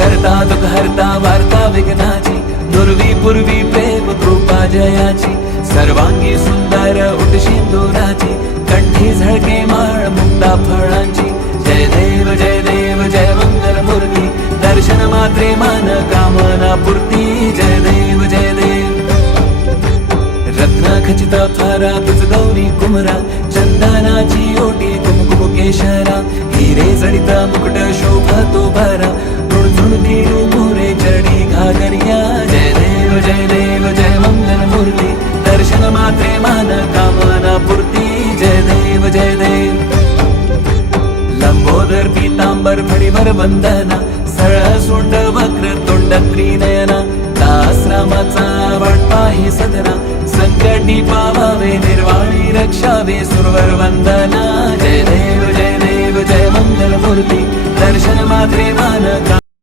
करता दुःख हरता वार्ता विघ्नाची, दुर्वी पूर्वी प्रेम कृपा जयाची, सर्वांगी सुंदर उठ सिंदुराची, कंठी झळके माळ मुक्ता फळांची. जय देव जय देव जय मंगल मूर्ती, दर्शन मात्रे मान कामना पूर्ती. जय देव जय देव. रत्न खचित फारा तुझ गौरी कुमरा, चंदनाची ओटी कुमकुम केशरा, हिरे जडित मुकुट शोभा तो बारा, झुणझुणती मोरे चरणी घागरिया. जय देव जय मंगल मूर्ती, दर्शन मात्रे मान कामना पूर्ती. जय देव जय देव. लंबोदर पीतांबर फणीवर वंदना, सरळ सोंड वक्र तोंड त्रिनयना, दास रामाचा वाटपा हे सदना, संकटी पावावे निर्वाणी रक्षावे सुरवर वंदना. जय देव जय मंगल मूर्ती, दर्शन मात्रे मान